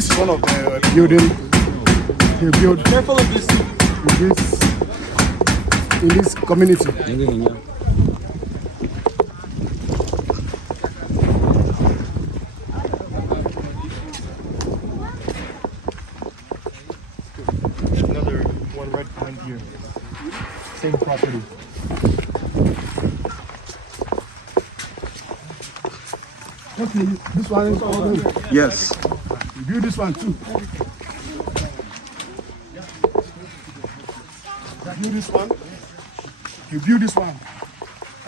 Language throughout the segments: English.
This is one of the building. He built. Careful of this. In this community. Another one right behind here. Same property. Okay, this one is all good. Yes. You build this one too. You build this one. You build this one.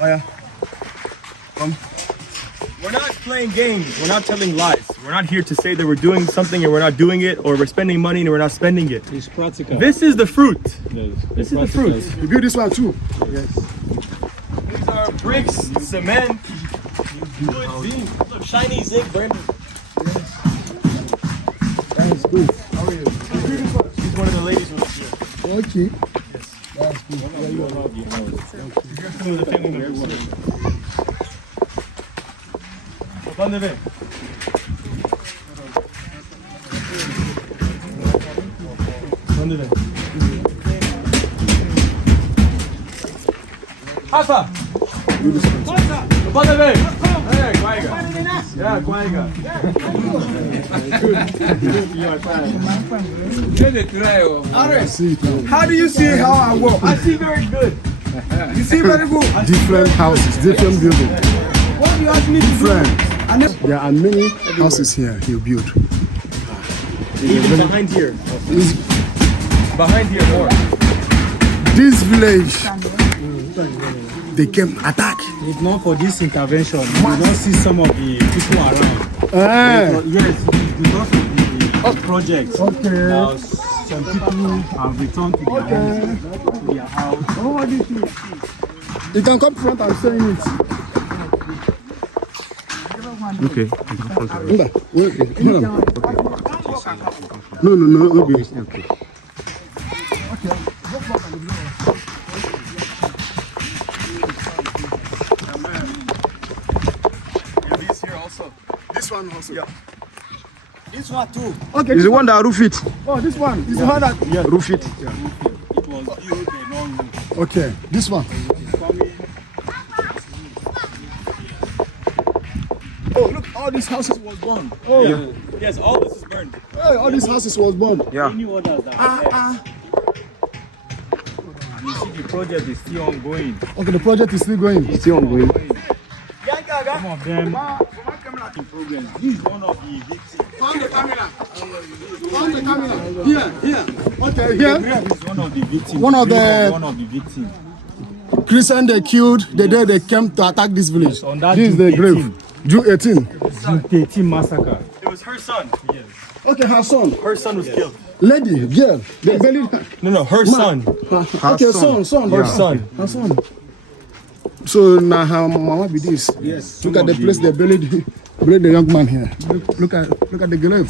Oh yeah. Come. We're not playing games. We're not telling lies. We're not here to say that we're doing something and we're not doing it, or we're spending money and we're not spending it. It's practical. This is the fruit. Yes, This is the fruit. You build this one too. Yes. These are bricks, cement, wood, beams. Look, shiny zinc, brand new. That's good. How are you? She's one of the ladies who lives here. Okay. That's good. Yeah, you are. Here's some of the family members. ¿Dónde ve? ¿Dónde ve? Pasa! ¿Dónde ve? Hey, guaiga. Yeah, guaiga. How do you see how I walk? I see very good. You see very good. Different houses, different buildings. What do you ask me to do? Different. And then, There are many houses here he built. Even behind here. Behind here more. This village, they came attack. If not for this intervention, you don't see some of the people around. Yes, because of the project. Okay. Now, some people have returned to their house. Oh, what is it? You can come front and say it. Okay. No, okay. Okay. These here also. This one also. Yeah. this one too. Okay. Is the one that roof it? Oh, this one is the one that. Yeah. Roof it. It was built a long Okay, this one. Oh, look, all these houses was burned. Oh, Yeah. Yes, all this is burned. hey, all these houses was burned. Yeah. Any others that are there. You see the project is still ongoing. Okay, the project is still going. Still ongoing. Some of them in progress. This is one of the victims. On the camera. Here. Okay, here. This is one of the victims. One of the- One of the victims. Christian they killed the day they came to attack this village. On that This is June the grave. June 18. June 13 massacre. It was her son. Yes. Okay, her son. Her son was killed. Lady, girl. They buried her. No, her son. Okay, son. Her son. Her son. So now her mama be this. Yes. Look at the place they buried the young man here. Look at the grave.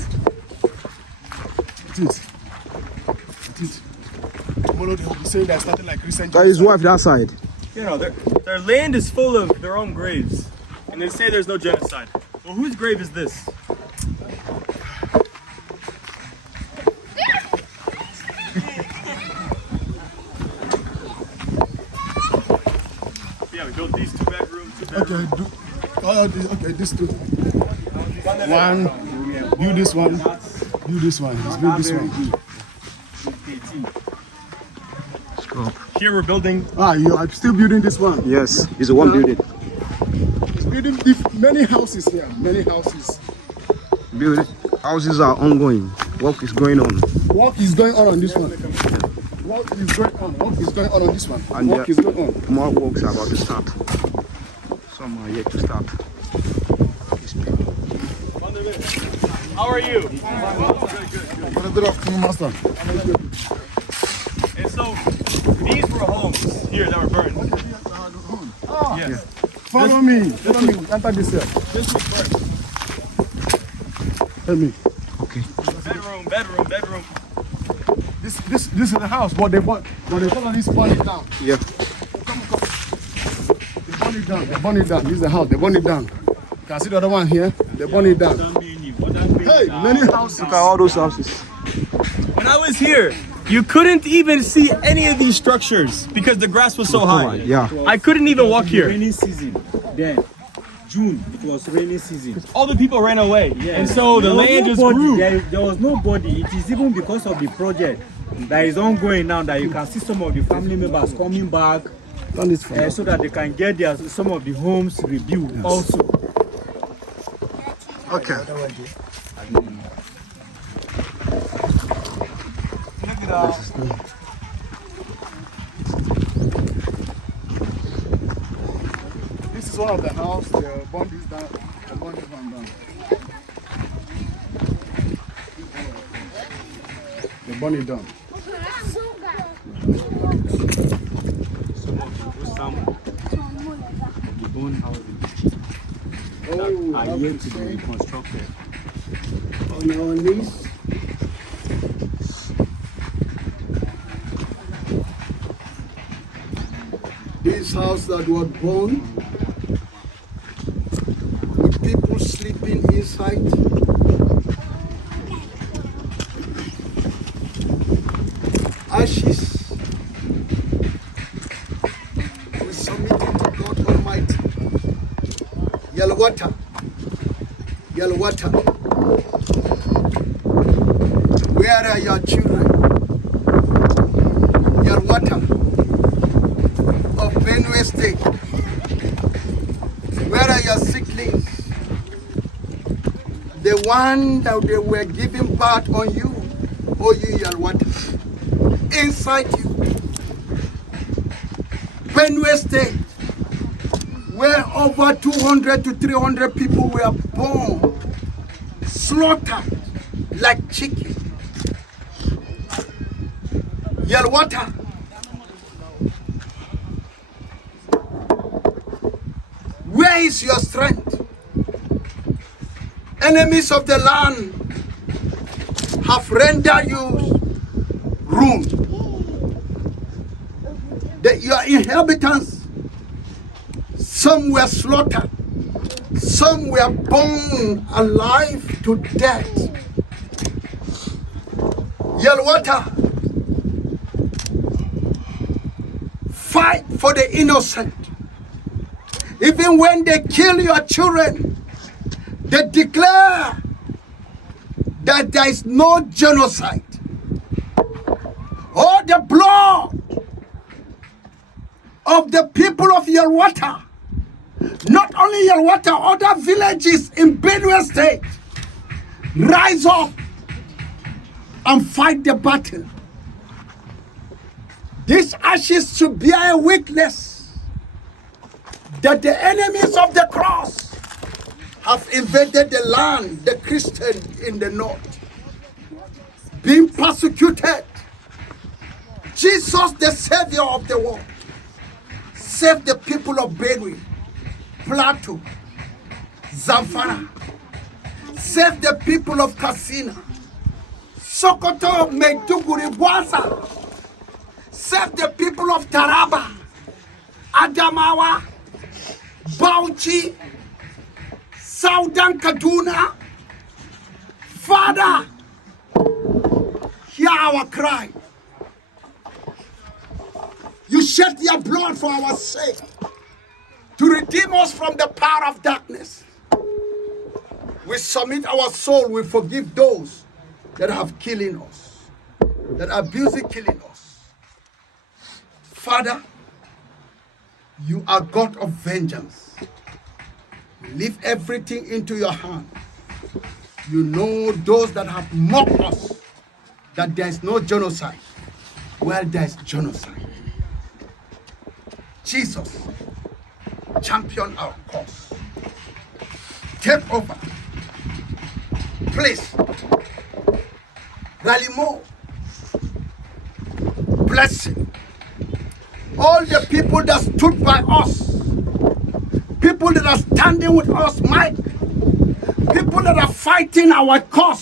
Tomorrow they will be saying they're starting like Christian. That is wife that side. You know, their land is full of their own graves. And they say there's no genocide. Well, whose grave is this? Yeah, we built these 2 bedrooms, 2 bedrooms. Okay, this two. One. Build this one. Build this one. Let's build this one. Stop. Here we're building. You are still building this one. Yes. It's the one building. It's building many houses here. Many houses. Building. Houses are ongoing. Work is going on. Work is going on this one. Work is going on. Work is going on this one. And Work is going on. More works are about to start. Some are yet to start. How are you? Good afternoon, master. And so, these were homes here that were burned. Yes. Follow me. Enter this here. This was burned. Tell me. Okay. Bedroom. This is the house, but they totally burn it down. Yeah. Come. They burn it down. This is the house. They burn it down. You can see the other one here. They burn it down. What that Hey, many houses. Look at all those houses. When I was here, you couldn't even see any of these structures because the grass was so high. Yeah. I couldn't even walk here. Rainy season. Then June, it was rainy season. All the people ran away, Yeah. and so the There was land just nobody. grew. There was nobody. It is even because of the project that is ongoing now that you can see some of the family members coming back Done this for so that they can get some of the homes rebuilt also. Okay. This is one of the house. The bond is down. The bond is down. The bond is down. The bone houses are yet to be reconstructed. On our knees. This house that was born with people sleeping inside. Ashes. We submit to God Almighty. Yellow water. Yellow water. Where are your children? Yellow water of Benue State. Where are your siblings? The one that they were giving birth on you, or you Yalwata, inside you. Benue State, where over 200 to 300 people were born, slaughtered like chicken. Yalwata, where is your strength? Enemies of the land have rendered you ruined. Your inhabitants, some were slaughtered, some were born alive to death. Yalwata, fight for the innocent. Even when they kill your children, they declare that there is no genocide. All the blood of the people of Yalwata, not only Yalwata, other villages in Benue State, rise up and fight the battle. These ashes should bear a witness that the enemies of the cross have invaded the land, the Christian in the north, being persecuted. Jesus, the Savior of the world, saved the people of Benue, Plateau, Zamfara, saved the people of Katsina, Sokoto, Maiduguri, Bwaza, saved the people of Taraba, Adamawa, Bauchi, Southern Kaduna. Father, hear our cry. You shed your blood for our sake to redeem us from the power of darkness. We submit our soul, we forgive those that have killing us, that are busy killing us. Father, you are God of vengeance. Leave everything into your hand. You know those that have mocked us, that there is no genocide. Well, there is genocide. Jesus, champion our cause. Take over. Please. Rally more. Blessing. All the people that stood by us, people that are standing with us, Mike, people that are fighting our cause.